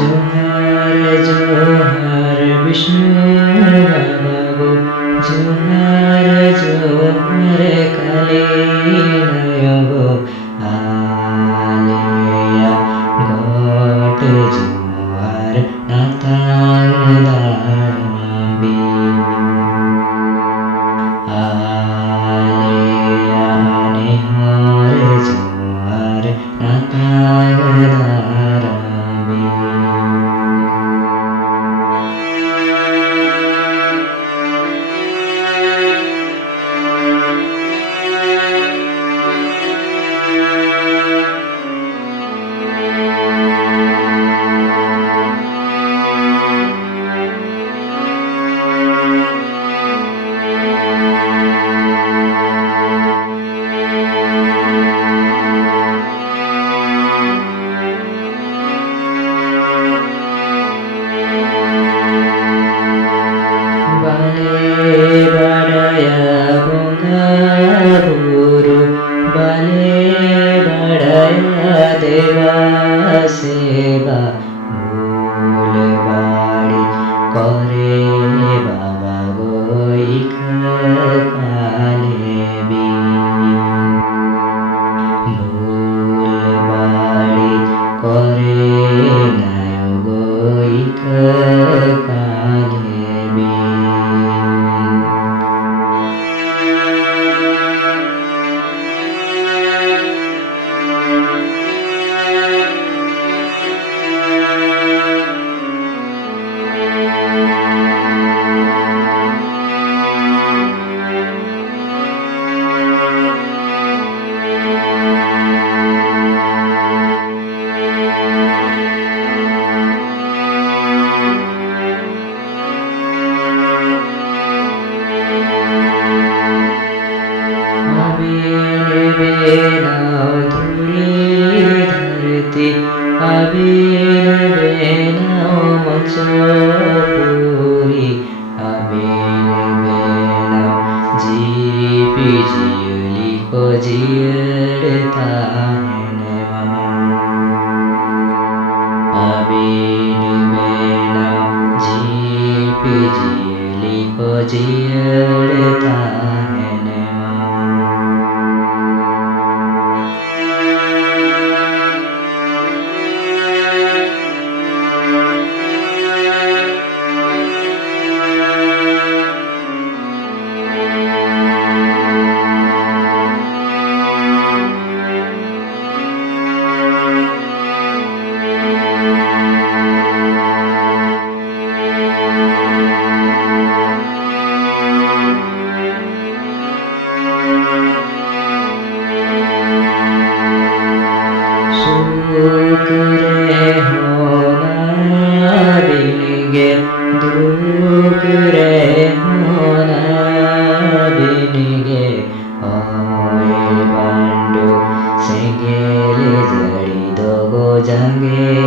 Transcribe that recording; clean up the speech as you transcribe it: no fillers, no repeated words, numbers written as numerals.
जोहार जोहार विष्णु बाबा गो जोहार जोहार काली नय गो आलिया घट जोहार नाथांदारबी आलिया निहार जोहार नाथांदारबी सेवा भूल बाड़ी करे बाबा गोई काले भी भूल बाड़ी करे नाय गोई काले भी अबीर बेनाओ मचोपुरी अबीर बेनाओ जीपी जियली को जियड़ता अबीर बेनाओ जीपी जियली को जियड़ता दुख रे होना बिनगे ओए बांडो सेंगेले जड़ी दोगो जंगे